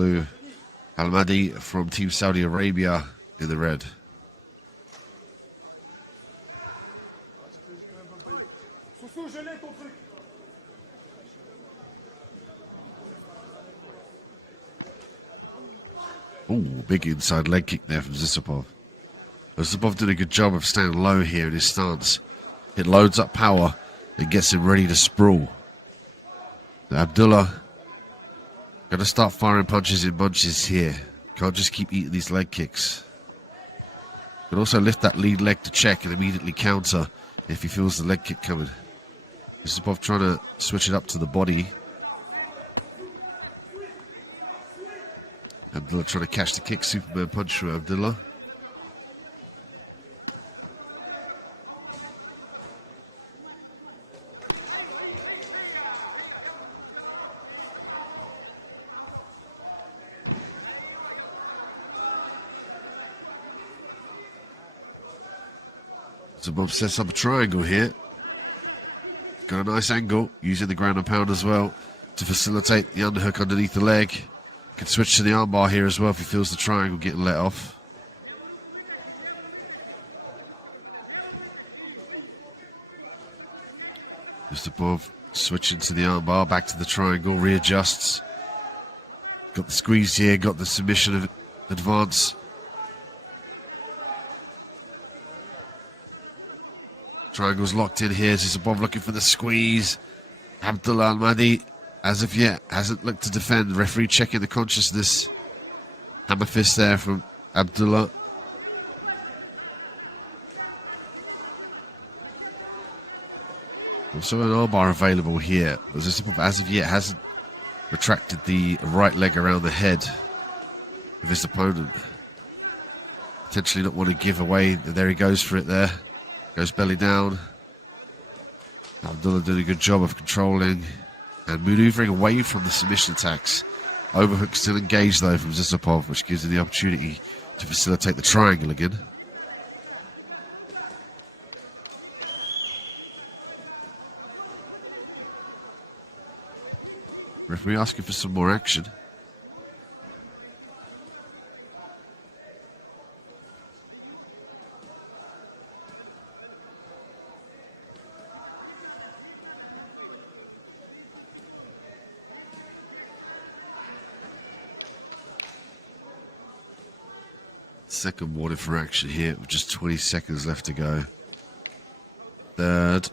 blue. Alahmadi from Team Saudi Arabia in the red. Ooh, big inside leg kick there from Zhussupov. Zhussupov did a good job of staying low here in his stance. It loads up power and gets him ready to sprawl. Abdullah got to start firing punches in bunches here. Can't just keep eating these leg kicks. Can also lift that lead leg to check and immediately counter if he feels the leg kick coming. Zhussupov trying to switch it up to the body. Abdullah trying to catch the kick. Superman punch from Abdullah. Zhussupov sets up a triangle here. Got a nice angle, using the ground and pound as well to facilitate the underhook underneath the leg. Can switch to the armbar here as well if he feels the triangle getting let off. Zhussupov switching to the armbar, back to the triangle, readjusts. Got the squeeze here, got the submission of advance. Triangle's locked in here. Zhussupov looking for the squeeze. Abdullah Alahmadi, as of yet, hasn't looked to defend. Referee checking the consciousness. Hammer fist there from Abdullah. Also an armbar available here. Zhussupov, as of yet, hasn't retracted the right leg around the head of his opponent. Potentially not want to give away. There he goes for it there. Goes belly down. Abdullah did a good job of controlling and maneuvering away from the submission attacks. Overhook still engaged though from Zhussupov, which gives him the opportunity to facilitate the triangle again. Referee asking for some more action. Second warning for action here with just 20 seconds left to go. Third.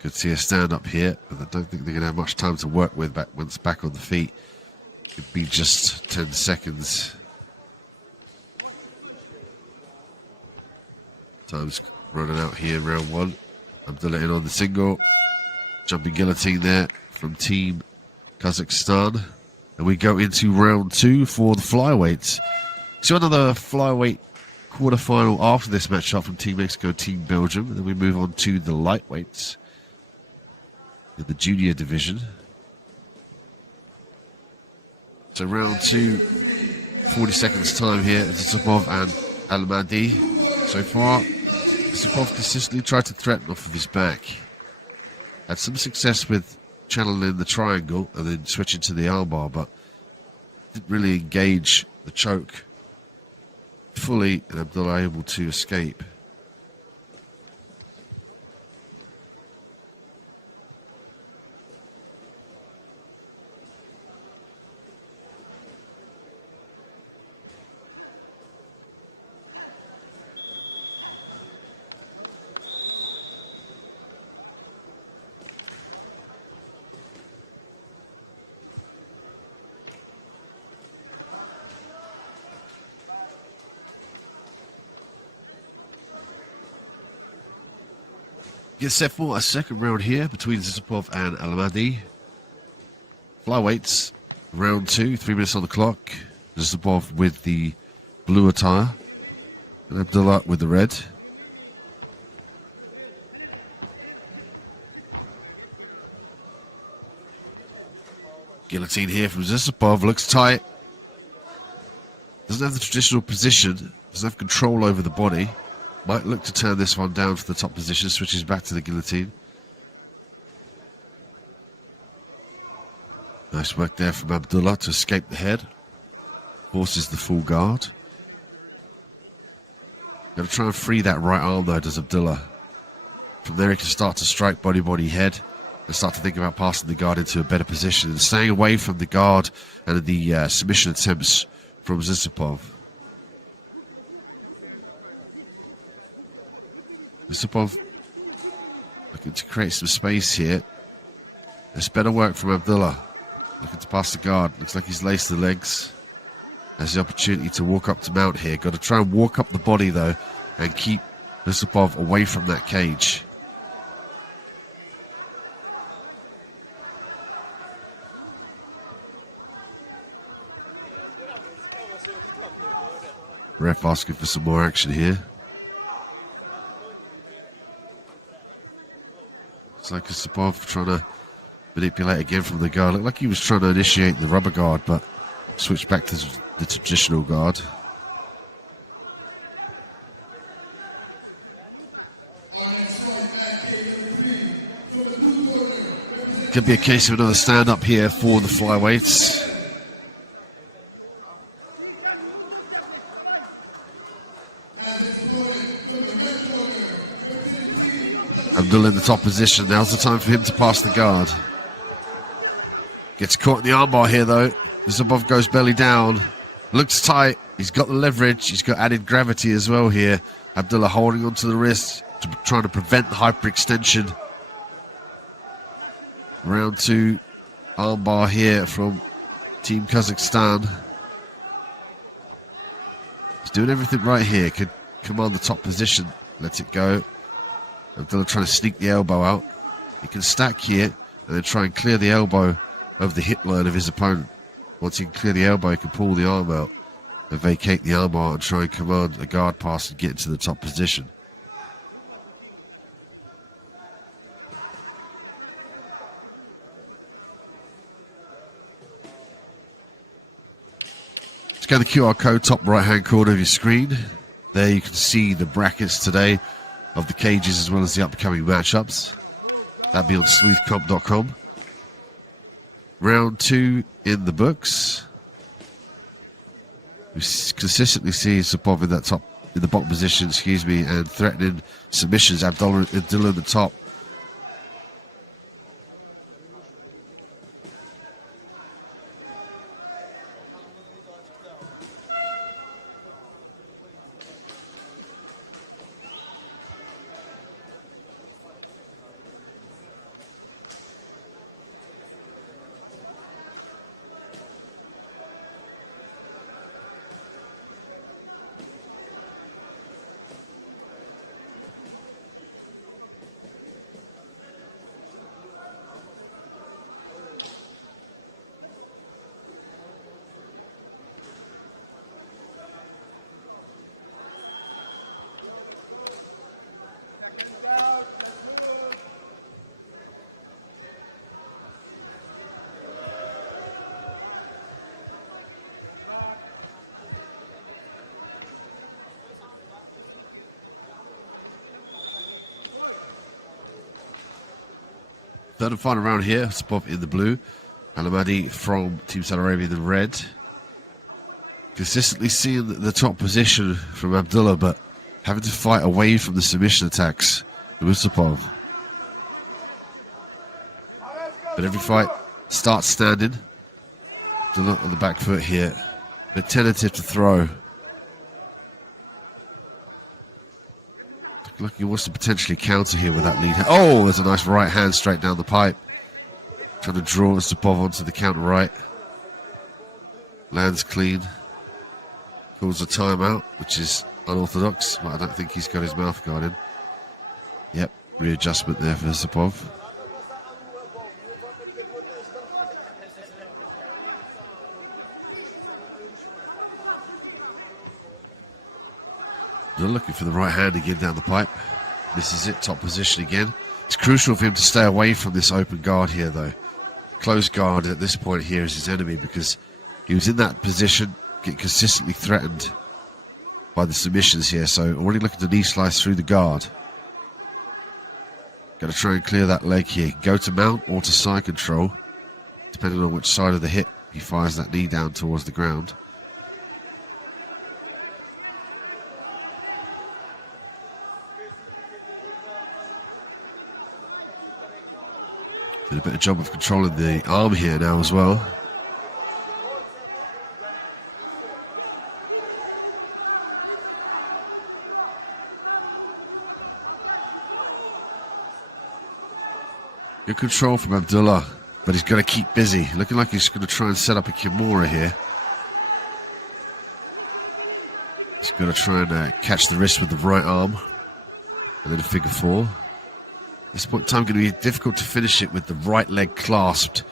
Could see a stand up here, but I don't think they're going to have much time to work with once back on the feet. Could be just 10 seconds. Time's running out here, round one. Abdullah in on the single. Jumping guillotine there from Team Kazakhstan. And we go into round two for the flyweights. So another flyweight quarterfinal after this matchup from Team Mexico, Team Belgium. And then we move on to the lightweights in the junior division. So round two, 40 seconds time here. Zhussupov and Alahmadi. So far, Zhussupov consistently tried to threaten off of his back. Had some success with channeling the triangle and then switching to the armbar, but didn't really engage the choke fully, and Abdullah able to escape. Get set for a second round here between Zhussupov and Alahmadi. Flyweights, round two, 3 minutes on the clock. Zhussupov with the blue attire and Abdullah with the red. Guillotine here from Zhussupov, looks tight. Doesn't have the traditional position, doesn't have control over the body. Might look to turn this one down for the top position, switches back to the guillotine. Nice work there from Abdullah to escape the head. Forces the full guard. Got to try and free that right arm though, does Abdullah. From there he can start to strike body head and start to think about passing the guard into a better position and staying away from the guard and the submission attempts from Zhussupov. Zhussupov looking to create some space here. There's better work from Abdullah. Looking to pass the guard. Looks like he's laced the legs. Has the opportunity to walk up to mount here. Got to try and walk up the body though and keep Zhussupov away from that cage. Ref asking for some more action here. It's like Zhussupov trying to manipulate again from the guard. Looked like he was trying to initiate the rubber guard, but switched back to the traditional guard. Could be a case of another stand-up here for the flyweights. Abdullah in the top position. Now's the time for him to pass the guard. Gets caught in the armbar here though. Zhussupov goes belly down. Looks tight. He's got the leverage. He's got added gravity as well here. Abdullah holding onto the wrist, trying to prevent the hyperextension. Round 2 armbar here from Team Kazakhstan. He's doing everything right here. Could command the top position. Let it go. Abdullah trying to sneak the elbow out. He can stack here and then try and clear the elbow of the hip line of his opponent. Once he can clear the elbow, he can pull the arm out and vacate the armbar and try and command a guard pass and get into the top position. Scan the QR code top right hand corner of your screen. There you can see the brackets today of the cages as well as the upcoming matchups. That'll be on smoothcomp.com. Round 2 in the books. We consistently see Zhussupov in the bottom position, and threatening submissions. Abdullah in the top. Third and final round here. Zhussupov in the blue. Alahmadi from Team Saudi Arabia in the red. Consistently seeing the top position from Abdullah, but having to fight away from the submission attacks of Zhussupov. But every fight starts standing. Abdullah on the back foot here. A bit tentative to throw. Look, he wants to potentially counter here with that lead hand. Oh, there's a nice right hand straight down the pipe. Trying to draw Zhussupov onto the counter right. Lands clean. Calls a timeout, which is unorthodox, but I don't think he's got his mouth guard in. Yep, readjustment there for Zhussupov. They're looking for the right hand again down the pipe. This is it, top position again. It's crucial for him to stay away from this open guard here, though. Closed guard at this point here is his enemy because he was in that position, getting consistently threatened by the submissions here. So already looking to knee slice through the guard. Got to try and clear that leg here. Go to mount or to side control, depending on which side of the hip he fires that knee down towards the ground. Did a better job of controlling the arm here now as well. Good control from Abdullah, but he's going to keep busy. Looking like he's going to try and set up a Kimura here. He's going to try and catch the wrist with the right arm. And then a figure four. At this point in time, going to be difficult to finish it with the right leg clasped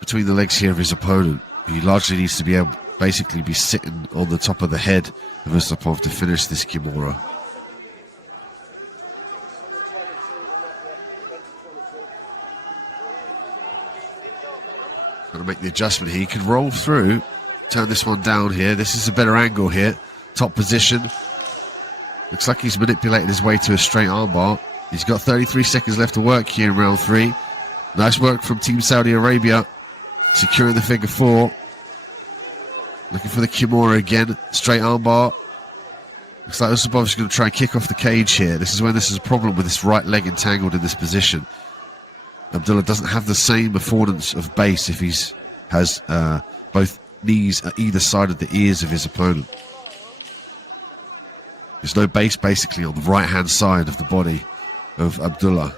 between the legs here of his opponent. He largely needs to be able, basically be sitting on the top of the head of Zhussupov to finish this Kimura. Got to make the adjustment here. He can roll through, turn this one down here. This is a better angle here. Top position. Looks like he's manipulated his way to a straight armbar. He's got 33 seconds left to work here in round 3. Nice work from Team Saudi Arabia. Securing the figure 4. Looking for the Kimura again. Straight armbar. Looks like Zhussupov is going to try and kick off the cage here. This is when this is a problem with this right leg entangled in this position. Abdullah doesn't have the same affordance of base if he has both knees at either side of the ears of his opponent. There's no base basically on the right-hand side of the body of Abdullah.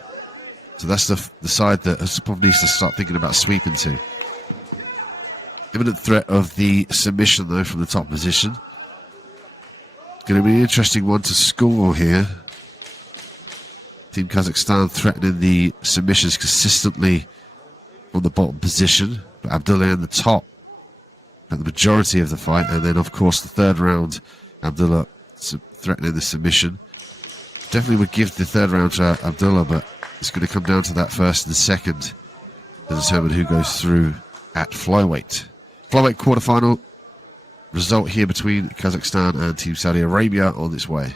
So that's the side that Zhussupov needs to start thinking about sweeping to. Imminent threat of the submission though from the top position. Going to be an interesting one to score here. Team Kazakhstan threatening the submissions consistently from the bottom position. But Abdullah in the top at the majority of the fight. And then of course the third round, Abdullah threatening the submission. Definitely would give the third round to Abdullah, but it's going to come down to that first and second to determine who goes through at flyweight. Flyweight quarterfinal result here between Kazakhstan and Team Saudi Arabia on its way.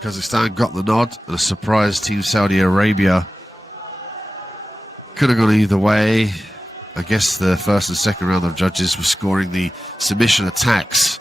Kazakhstan got the nod, and a surprise Team Saudi Arabia. Could have gone either way. I guess the first and second round of judges were scoring the submission attacks